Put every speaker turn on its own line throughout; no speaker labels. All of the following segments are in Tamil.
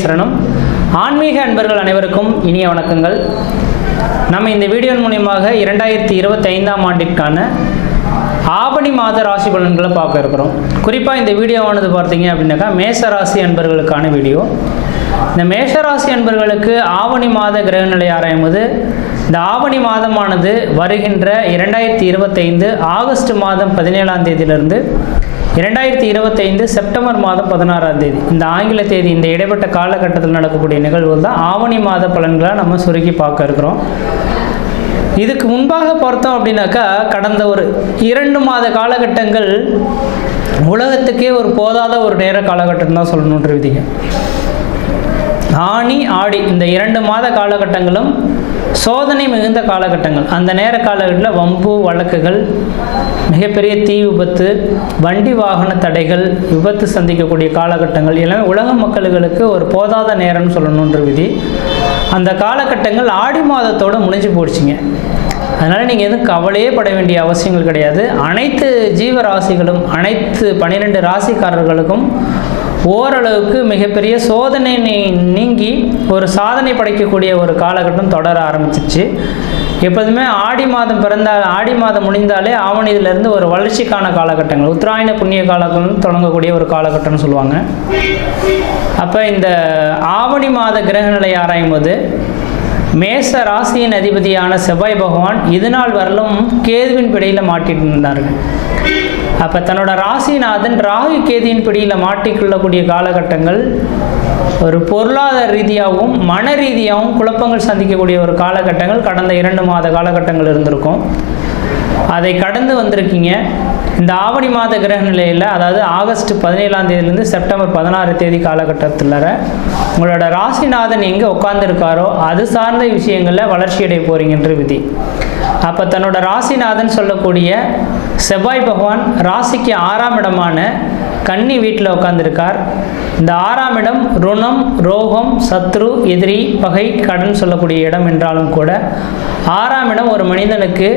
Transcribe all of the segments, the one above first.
சரணம். ஆன்மீக அன்பர்கள் அனைவருக்கும் இனிய வணக்கங்கள். நம்ம இந்த வீடியோ மூலியமாக இரண்டாயிரத்தி இருபத்தி ஐந்தாம் ஆண்டிற்கான ஆவணி மாத ராசி பலன்களை பார்க்க இருக்கிறோம். குறிப்பாக இந்த வீடியோவானது பார்த்தீங்க அப்படின்னாக்கா மேச ராசி அன்பர்களுக்கான வீடியோ. இந்த மேஷ ராசி அன்பர்களுக்கு ஆவணி மாத கிரகநிலை ஆராயும்போது இந்த ஆவணி மாதமானது வருகின்ற இரண்டாயிரத்தி இருபத்தைந்து ஆகஸ்ட் மாதம் பதினேழாம் தேதியிலிருந்து இரண்டாயிரத்தி இருபத்தைந்து செப்டம்பர் மாதம் பதினாறாம் தேதி. இந்த ஆங்கில தேதி இந்த இடைப்பட்ட காலகட்டத்தில் நடக்கக்கூடிய நிகழ்வுகள் தான் ஆவணி மாத பலன்களாக நம்ம சுருக்கி பார்க்க இருக்கிறோம். இதுக்கு முன்பாக பார்த்தோம் அப்படின்னாக்கா கடந்த ஒரு இரண்டு மாத காலகட்டங்கள் உலகத்துக்கே ஒரு போதாத ஒரு நேர காலகட்டம் தான் சொல்லணுன்ற விதிங்க. ஆணி ஆடி இந்த இரண்டு மாத காலகட்டங்களும் சோதனை மிகுந்த காலகட்டங்கள். அந்த நேர காலகட்டத்தில் வம்பு வழக்குகள் மிகப்பெரிய தீ விபத்து வண்டி வாகன தடைகள் விபத்து சந்திக்கக்கூடிய காலகட்டங்கள் எல்லாமே உலக மக்களுக்கு ஒரு போதாத நேரம்னு சொல்லணுன்ற விதி. அந்த காலகட்டங்கள் ஆடி மாதத்தோடு முடிஞ்சு போடுச்சிங்க அதனால் நீங்கள் எதுவும் கவலையே பட வேண்டிய அவசியங்கள் கிடையாது. அனைத்து ஜீவராசிகளும் அனைத்து பன்னிரெண்டு ராசிக்காரர்களுக்கும் ஓரளவுக்கு மிகப்பெரிய சோதனை நீங்கி ஒரு சாதனை படைக்கக்கூடிய ஒரு காலகட்டம் தொடர ஆரம்பிச்சிச்சு. எப்போதுமே ஆடி மாதம் பிறந்தால் ஆடி மாதம் முடிந்தாலே ஆவணியிலேருந்து ஒரு வளர்ச்சிக்கான காலகட்டங்கள் உத்தராயண புண்ணிய காலகட்டம் தொடங்கக்கூடிய ஒரு காலகட்டம்னு சொல்லுவாங்க. அப்போ இந்த ஆவணி மாத கிரகநிலை ஆராயும் போது மேச ராசியின் அதிபதியான செவ்வாய் பகவான் இதுநாள் வரலும் கேதுவின் பிடையில் மாட்டிட்டு இருந்தார்கள் அப்போ தன்னோட ராசிநாதன் ராகு கேதியின் பிடியில் மாட்டிக்கொள்ளக்கூடிய காலகட்டங்கள் ஒரு பொருளாதார ரீதியாகவும் மன ரீதியாகவும் குழப்பங்கள் சந்திக்கக்கூடிய ஒரு காலகட்டங்கள். கடந்த இரண்டு மாத காலகட்டங்கள் இருந்திருக்கும். அதை கடந்து வந்திருக்கீங்க. இந்த ஆவணி மாத கிரக நிலையில் அதாவது ஆகஸ்ட் பதினேழாம் தேதியிலேருந்து செப்டம்பர் பதினாறு தேதி காலகட்டத்தில் உங்களோட ராசிநாதன் எங்கே உட்காந்துருக்காரோ அது சார்ந்த விஷயங்களில் வளர்ச்சியடைய போகிறீங்கன்ற விதி. அப்போ தன்னோட ராசிநாதன் சொல்லக்கூடிய செவ்வாய் பகவான் ராசிக்கு ஆறாம் இடமான கன்னி வீட்டில் உட்காந்துருக்கார் இந்த ஆறாம் இடம் ருணம் ரோகம் சத்ரு எதிரி பகை கடன் சொல்லக்கூடிய இடம் என்றாலும் கூட ஆறாம் இடம் ஒரு மனிதனுக்கு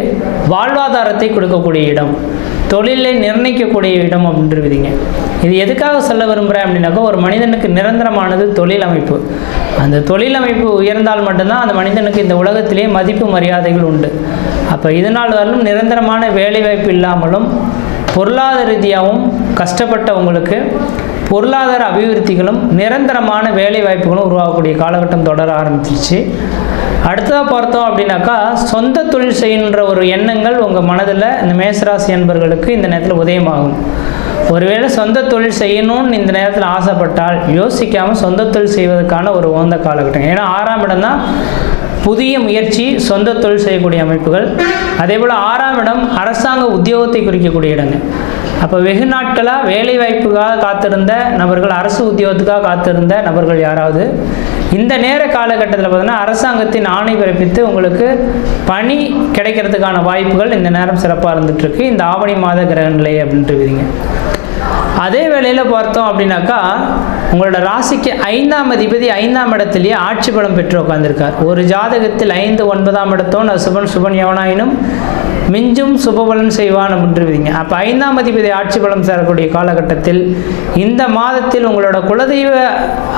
வாழ்வாதாரத்தை கொடுக்கக்கூடிய இடம் தொழிலை நிர்ணயிக்கக்கூடிய இடம் அப்படின்றவிதிங்க இது எதுக்காக சொல்ல விரும்புகிறேன் அப்படின்னாக்கா ஒரு மனிதனுக்கு நிரந்தரமானது தொழில் அமைப்பு. அந்த தொழில் அமைப்பு உயர்ந்தால் மட்டும்தான் அந்த மனிதனுக்கு இந்த உலகத்திலே மதிப்பு மரியாதைகள் உண்டு. அப்போ இதனால் வரலும் நிரந்தரமான வேலைவாய்ப்பு இல்லாமலும் பொருளாதார ரீதியாகவும் கஷ்டப்பட்டவங்களுக்கு பொருளாதார அபிவிருத்திகளும் நிரந்தரமான வேலை வாய்ப்புகளும் உருவாகக்கூடிய காலகட்டம் தொடர ஆரம்பிச்சிருச்சு. அடுத்ததாக பார்த்தோம் அப்படின்னாக்கா சொந்த தொழில் செய்கின்ற ஒரு எண்ணங்கள் உங்கள் மனதில் இந்த மேசராசி என்பர்களுக்கு இந்த நேரத்தில் உதயமாகும். ஒருவேளை சொந்த தொழில் செய்யணும்னு இந்த நேரத்தில் ஆசைப்பட்டால் யோசிக்காமல் சொந்த தொழில் செய்வதற்கான ஒரு உகந்த காலகட்டம். ஏன்னா ஆறாம் இடம் தான் புதிய முயற்சி சொந்த தொழில் செய்யக்கூடிய அமைப்புகள். அதே போல் ஆறாம் இடம் அரசாங்க உத்தியோகத்தை குறிக்கக்கூடிய இடங்க அப்போ வெகு நாட்களாக வேலை வாய்ப்புக்காக காத்திருந்த நபர்கள் அரசு உத்தியோகத்துக்காக காத்திருந்த நபர்கள் யாராவது? இந்த நேர காலகட்டத்தில் பார்த்தீங்கன்னா அரசாங்கத்தின் ஆணை பிறப்பித்து உங்களுக்கு பணி கிடைக்கிறதுக்கான வாய்ப்புகள் இந்த நேரம் சிறப்பாக இருந்துகிட்ருக்கு இந்த ஆவணி மாத கிரக நிலை அப்படின்ட்டு விதிங்க அதே வேளையில் பார்த்தோம் அப்படின்னாக்கா உங்களோட ராசிக்கு ஐந்தாம் அதிபதி ஐந்தாம் இடத்துலேயே ஆட்சி பலம் பெற்று உட்காந்துருக்கார் ஒரு ஜாதகத்தில் ஐந்து ஒன்பதாம் இடத்தோன் சுபன் சுபன் எவனாயினும் மிஞ்சும் சுபபலன் செய்வான் அப்படின்றீங்க அப்போ ஐந்தாம் அதிபதி ஆட்சி பலம் சேரக்கூடிய காலகட்டத்தில் இந்த மாதத்தில் உங்களோட குலதெய்வ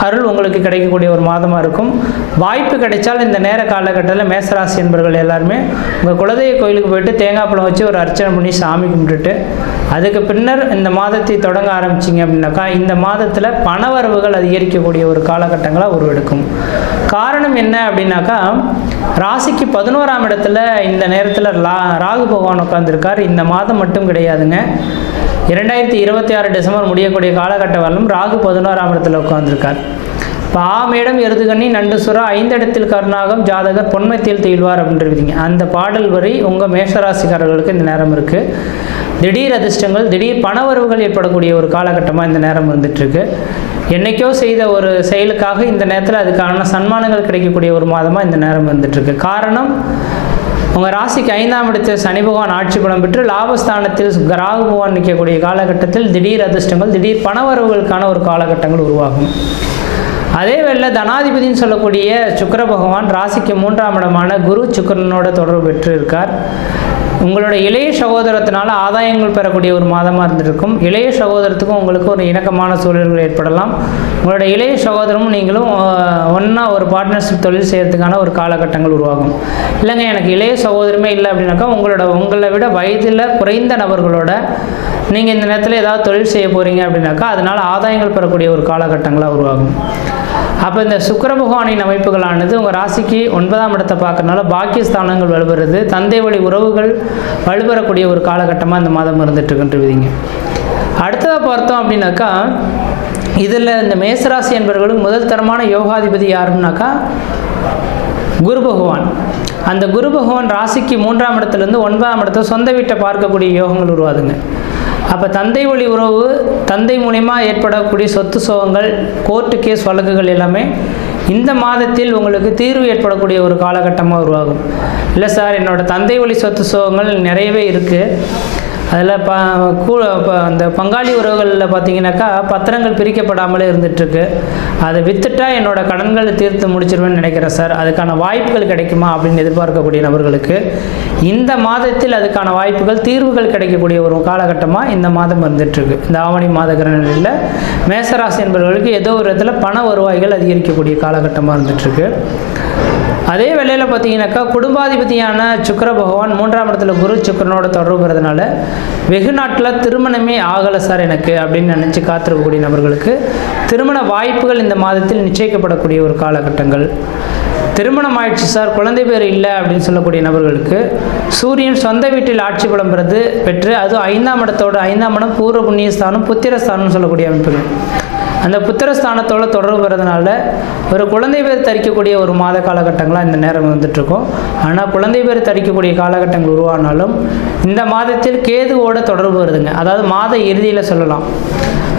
அருள் உங்களுக்கு கிடைக்கக்கூடிய ஒரு மாதமாக இருக்கும். வாய்ப்பு கிடைச்சால் இந்த நேர காலகட்டத்தில் மேசராசி என்பவர்கள் எல்லாருமே உங்கள் குலதெய்வ கோயிலுக்கு போயிட்டு தேங்காய் பழம் வச்சு ஒரு அர்ச்சனை பண்ணி சாமி கும்பிட்டுட்டு அதுக்கு பின்னர் இந்த மாதத்தை தொடங்க ஆரம்பிச்சிங்க அப்படின்னாக்கா இந்த மாதத்தில் பணவரவுகள் அதிகரிக்கக்கூடிய ஒரு காலகட்டங்களாக உருவெடுக்கும். காரணம் என்ன அப்படின்னாக்கா ராசிக்கு பதினோராம் இடத்துல இந்த நேரத்தில் லா ராகு பகவான் உட்காந்துருக்கார் இந்த மாதம் மட்டும் கிடையாதுங்க. இரண்டாயிரத்தி இருபத்தி ஆறு டிசம்பர் முடியக்கூடிய காலகட்ட வரலும் ராகு பதினோராம் இடத்துல உட்காந்துருக்கார் பாமேடம் எருதுகண்ணி நண்டு சுறா கருணாகம் ஜாதகர் பொன்மத்தில் தீழ்வார் அப்படின்றீங்க. அந்த பாடல் வரி உங்கள் மேஷராசிக்காரர்களுக்கு இந்த நேரம் இருக்குது திடீர் அதிர்ஷ்டங்கள் திடீர் பணவரவுகள் ஏற்படக்கூடிய ஒரு காலகட்டமாக இந்த நேரம் வந்துட்டுருக்கு. என்னைக்கோ செய்த ஒரு செயலுக்காக இந்த நேரத்தில் அதுக்கான சன்மானங்கள் கிடைக்கக்கூடிய ஒரு மாதமாக இந்த நேரம் வந்துட்டுருக்கு. காரணம் உங்கள் ராசிக்கு ஐந்தாம் இடத்தில் சனி பகவான் ஆட்சி பலம் பெற்று லாபஸ்தானத்தில் ராகு பகவான் நிற்கக்கூடிய காலகட்டத்தில் திடீர் அதிர்ஷ்டங்கள் திடீர் பணவரவுகளுக்கான ஒரு காலகட்டங்கள் உருவாகும். அதே வேளையில் தனாதிபதினு சொல்லக்கூடிய சுக்கர பகவான் ராசிக்கு மூன்றாம் இடமான குரு சுக்கரனோட தொடர்பு பெற்று இருக்கார் உங்களோட இளைய சகோதரத்தினால ஆதாயங்கள் பெறக்கூடிய ஒரு மாதமாக இருந்திருக்கும். இளைய சகோதரத்துக்கும் உங்களுக்கு ஒரு இணக்கமான சூழல்கள் ஏற்படலாம். உங்களோட இளைய சகோதரமும் நீங்களும் ஒன்றா ஒரு பார்ட்னர்ஷிப் தொழில் செய்கிறதுக்கான ஒரு காலகட்டங்கள் உருவாகும். இல்லைங்க எனக்கு இளைய சகோதரமே இல்லை அப்படின்னாக்கா உங்களோட உங்களை விட வயதில் குறைந்த நபர்களோட நீங்கள் இந்த நேரத்தில் ஏதாவது தொழில் செய்ய போகிறீங்க அப்படின்னாக்கா அதனால் ஆதாயங்கள் பெறக்கூடிய ஒரு காலகட்டங்களாக உருவாகும். அப்போ இந்த சுக்கிர பகவானின் அமைப்புகளானது உங்கள் ராசிக்கு ஒன்பதாம் இடத்தை பார்க்கறனால பாக்கியஸ்தானங்கள் வலுபெறுது தந்தை வழி உறவுகள் வலுப்பெறக்கூடிய ஒரு காலகட்டமாக இந்த மாதம் இருந்துட்டு விதிங்க அடுத்ததாக பார்த்தோம் அப்படின்னாக்கா இதில் இந்த மேசராசி என்பவர்களுக்கு முதல் தரமான யோகாதிபதி யாருன்னாக்கா குரு பகவான். அந்த குரு பகவான் ராசிக்கு மூன்றாம் இடத்துலேருந்து ஒன்பதாம் இடத்தை சொந்த வீட்டை பார்க்கக்கூடிய யோகங்கள் உருவாதுங்க அப்போ தந்தை வழி உறவு தந்தை மூலிமா ஏற்படக்கூடிய சொத்து சோகங்கள் கோர்ட்டு கேஸ் வழக்குகள் எல்லாமே இந்த மாதத்தில் உங்களுக்கு தீர்வு ஏற்படக்கூடிய ஒரு காலகட்டமாக உருவாகும். இல்லை சார் என்னோடய தந்தை வழி சொத்து சோகங்கள் நிறையவே இருக்குது அதில் ப கூ இப்போ அந்த பங்காளி உறவுகளில் பார்த்தீங்கன்னாக்கா பத்திரங்கள் பிரிக்கப்படாமலே இருந்துகிட்ருக்கு அதை விற்றுட்டா என்னோட கடன்களை தீர்த்து முடிச்சிருவேன்னு நினைக்கிறேன் சார். அதுக்கான வாய்ப்புகள் கிடைக்குமா அப்படின்னு எதிர்பார்க்கக்கூடிய நபர்களுக்கு இந்த மாதத்தில் அதுக்கான வாய்ப்புகள் தீர்வுகள் கிடைக்கக்கூடிய ஒரு காலகட்டமாக இந்த மாதம் இருந்துகிட்ருக்கு இந்த ஆவணி மாத கிரகணியில் மேசராசி என்பவர்களுக்கு ஏதோ ஒரு இடத்துல பண வருவாய்கள் அதிகரிக்கக்கூடிய காலகட்டமாக இருந்துகிட்ருக்கு அதே வேளையில் பார்த்தீங்கன்னாக்கா குடும்பாதிபதியான சுக்கர பகவான் மூன்றாம் இடத்துல குரு சுக்கரனோட தொடர்புறதுனால வெகு நாட்டில் திருமணமே ஆகலை சார் எனக்கு அப்படின்னு நினச்சி காத்திருக்கக்கூடிய நபர்களுக்கு திருமண வாய்ப்புகள் இந்த மாதத்தில் நிச்சயிக்கப்படக்கூடிய ஒரு காலகட்டங்கள். திருமணம் ஆயிடுச்சு சார் குழந்தை பேர் இல்லை அப்படின்னு சொல்லக்கூடிய நபர்களுக்கு சூரியன் சொந்த வீட்டில் ஆட்சி பலம் பெறுது பெற்று அதுவும் ஐந்தாம் இடத்தோட ஐந்தாம் இடம் பூர்வ புண்ணியஸ்தானம் புத்திரஸ்தானம்னு சொல்லக்கூடிய அமைப்புகள். அந்த புத்திரஸ்தானத்தோட தொடர்பு வரதுனால ஒரு குழந்தை பேர் தரிக்கக்கூடிய ஒரு மாத காலகட்டங்களாக இந்த நேரம் வந்துட்டுருக்கோம். ஆனால் குழந்தை பேர் தரிக்கக்கூடிய காலகட்டங்கள் உருவானாலும் இந்த மாதத்தில் கேதுவோட தொடர்பு வருதுங்க. அதாவது மாத இறுதியில் சொல்லலாம்.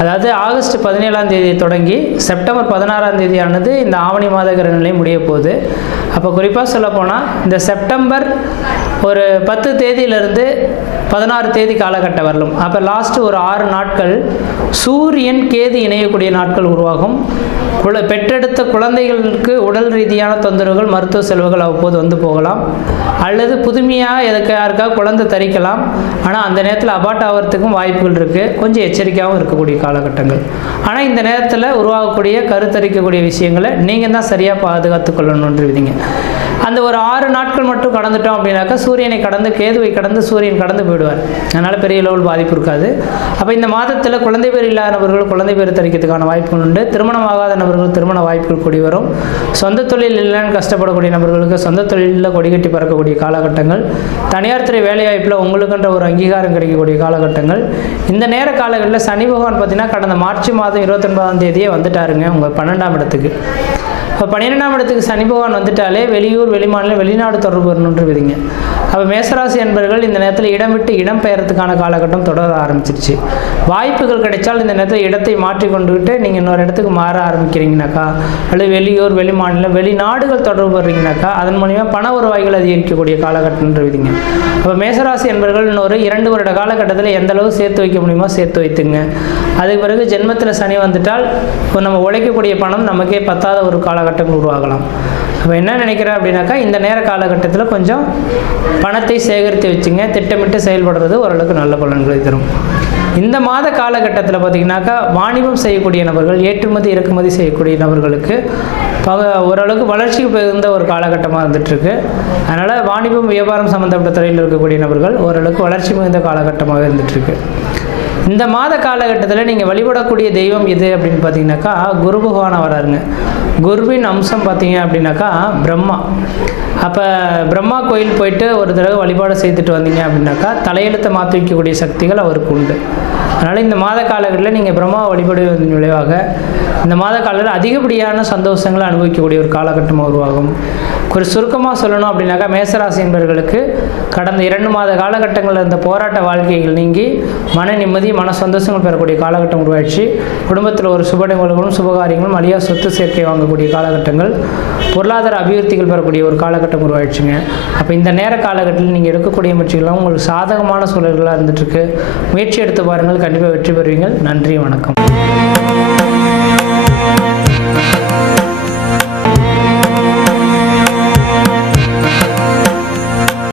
அதாவது ஆகஸ்ட் பதினேழாம் தேதி தொடங்கி செப்டம்பர் பதினாறாம் தேதியானது இந்த ஆவணி மாத கிரகநிலை முடிய போகுது. அப்போ குறிப்பாக சொல்லப்போனால் இந்த செப்டம்பர் ஒரு பத்து தேதியிலிருந்து பதினாறு தேதி காலகட்டம் வரலும் அப்போ லாஸ்ட்டு ஒரு ஆறு நாட்கள் சூரியன் கேது இணையக்கூடிய நாட்கள் உருவாகும். குல பெற்றெடுத்த குழந்தைகளுக்கு உடல் ரீதியான தொந்தரவுகள் மருத்துவ செலவுகள் அவ்வப்போது வந்து போகலாம். அல்லது புதுமையாக எதுக்கு யாருக்காக குழந்தை தரிக்கலாம். ஆனால் அந்த நேரத்தில் அபார்ட் ஆகிறதுக்கும் வாய்ப்புகள் இருக்குது கொஞ்சம் எச்சரிக்கையாகவும் இருக்கக்கூடிய காலகட்டங்கள். ஆனால் இந்த நேரத்தில் உருவாகக்கூடிய கருத்தரிக்கக்கூடிய விஷயங்களை நீங்கள் தான் சரியாக பாதுகாத்து கொள்ளணுன்றீங்க அந்த ஒரு ஆறு நாட்கள் மட்டும் கடந்துட்டோம் அப்படின்னாக்கா சூரியனை கடந்து கேதுவை கடந்து சூரியன் கடந்து போயிடுவார். அதனால் பெரிய லெவல் பாதிப்பு இருக்காது. அப்போ இந்த மாதத்தில் குழந்தை பேர் இல்லாத நபர்கள் குழந்தை பேர் தரிக்கிறதுக்கான வாய்ப்புகள் உண்டு. திருமணம் ஆகாத நபர்கள் திருமண வாய்ப்புகள் கூடி வரும். சொந்த தொழில் இல்லைன்னு கஷ்டப்படக்கூடிய நபர்களுக்கு சொந்த தொழிலில் கொடி கட்டி பறக்கக்கூடிய காலகட்டங்கள். தனியார் துறை வேலைவாய்ப்பில் உங்களுக்குன்ற ஒரு அங்கீகாரம் கிடைக்கக்கூடிய காலகட்டங்கள். இந்த நேர காலங்களில் சனி பகவான் பார்த்தீங்கன்னா கடந்த மார்ச் மாதம் இருபத்தொன்பதாம் தேதியே வந்துட்டாருங்க. உங்கள் பன்னெண்டாம் இடத்துக்கு. இப்போ பன்னிரெண்டாம் இடத்துக்கு சனி பகவான் வந்துட்டாலே வெளியூர் வெளிமாநிலம் வெளிநாடு தொடர்பு வரணுன்ற விதிங்க அப்போ மேசராசி என்பர்கள் இந்த நேரத்தில் இடம் விட்டு இடம் பெயர்றதுக்கான காலகட்டம் தொடர ஆரம்பிச்சிருச்சு. வாய்ப்புகள் கிடைச்சால் இந்த நேரத்தில் இடத்தை மாற்றி கொண்டுகிட்டு நீங்கள் இன்னொரு இடத்துக்கு மாற ஆரம்பிக்கிறீங்கனாக்கா அல்லது வெளியூர் வெளிமாநிலம் வெளிநாடுகள் தொடர்பு வர்றீங்கனாக்கா அதன் மூலிமா பண உருவாய்கள் அதிகரிக்கக்கூடிய காலகட்டம்ன்ற விதிங்க அப்போ மேசராசி என்பர்கள் இன்னொரு இரண்டு வருட காலகட்டத்தில் எந்த அளவு சேர்த்து வைக்க முடியுமோ சேர்த்து வைத்துங்க அதுக்கு பிறகு ஜென்மத்தில் சனி வந்துட்டால் இப்போ நம்ம உழைக்கக்கூடிய பணம் நமக்கே பத்தாத ஒரு காலகட்டம் காலகட்டங்கள் உருவாகலாம். அப்போ என்ன நினைக்கிறேன் அப்படின்னாக்கா இந்த நேர காலகட்டத்தில் கொஞ்சம் பணத்தை சேகரித்து வச்சுங்க திட்டமிட்டு செயல்படுறது ஓரளவுக்கு நல்ல பலன்களை தரும். இந்த மாத காலகட்டத்தில் பார்த்திங்கனாக்கா வாணிபம் செய்யக்கூடிய நபர்கள் ஏற்றுமதி இறக்குமதி செய்யக்கூடிய நபர்களுக்கு பக ஓரளவுக்கு வளர்ச்சி மிகுந்த ஒரு காலகட்டமாக இருந்துகிட்ருக்கு அதனால் வாணிபம் வியாபாரம் சம்மந்தப்பட்ட துறையில் இருக்கக்கூடிய நபர்கள் ஓரளவுக்கு வளர்ச்சி மிகுந்த காலகட்டமாக இருந்துகிட்ருக்கு இந்த மாத காலகட்டத்தில் நீங்கள் வழிபடக்கூடிய தெய்வம் எது அப்படின்னு பார்த்தீங்கன்னாக்கா குரு பகவானை வராருங்க. குருவின் அம்சம் பார்த்தீங்க அப்படின்னாக்கா பிரம்மா. அப்போ பிரம்மா கோயில் போயிட்டு ஒரு தடவை வழிபாடு செய்துட்டு வந்தீங்க அப்படின்னாக்கா தலையெழுத்தை மாற்றி வைக்கக்கூடிய சக்திகள் அவருக்கு உண்டு. அதனால் இந்த மாத காலகட்டத்தில் நீங்கள் பிரம்மா வழிபடுவதன் விளைவாக இந்த மாத காலத்தில் அதிகப்படியான சந்தோஷங்களை அனுபவிக்கக்கூடிய ஒரு காலகட்டம் உருவாகும். ஒரு சுருக்கமாக சொல்லணும் அப்படின்னாக்கா மேசராசி என்பவர்களுக்கு கடந்த இரண்டு மாத காலகட்டங்களில் இருந்த போராட்ட வாழ்க்கைகள் நீங்கி மன நிம்மதி மன சந்தோஷங்கள் பெறக்கூடிய காலகட்டம் உருவாயிடுச்சு. குடும்பத்தில் ஒரு சுப நிகழ்வுகளும் சுபகாரியங்களும் அழியா சொத்து சேர்க்கை வாங்கக்கூடிய காலகட்டங்கள் பொருளாதார அபிவிருத்திகள் பெறக்கூடிய ஒரு காலகட்டம் உருவாயிடுச்சுங்க. அப்போ இந்த நேர காலகட்டத்தில் நீங்கள் எடுக்கக்கூடிய முயற்சிகள்லாம் உங்களுக்கு சாதகமான சூழல்களாக இருந்துட்டுருக்கு. முயற்சி எடுத்து பாருங்கள் கண்டிப்பாக வெற்றி பெறுவீங்கள் நன்றி வணக்கம்.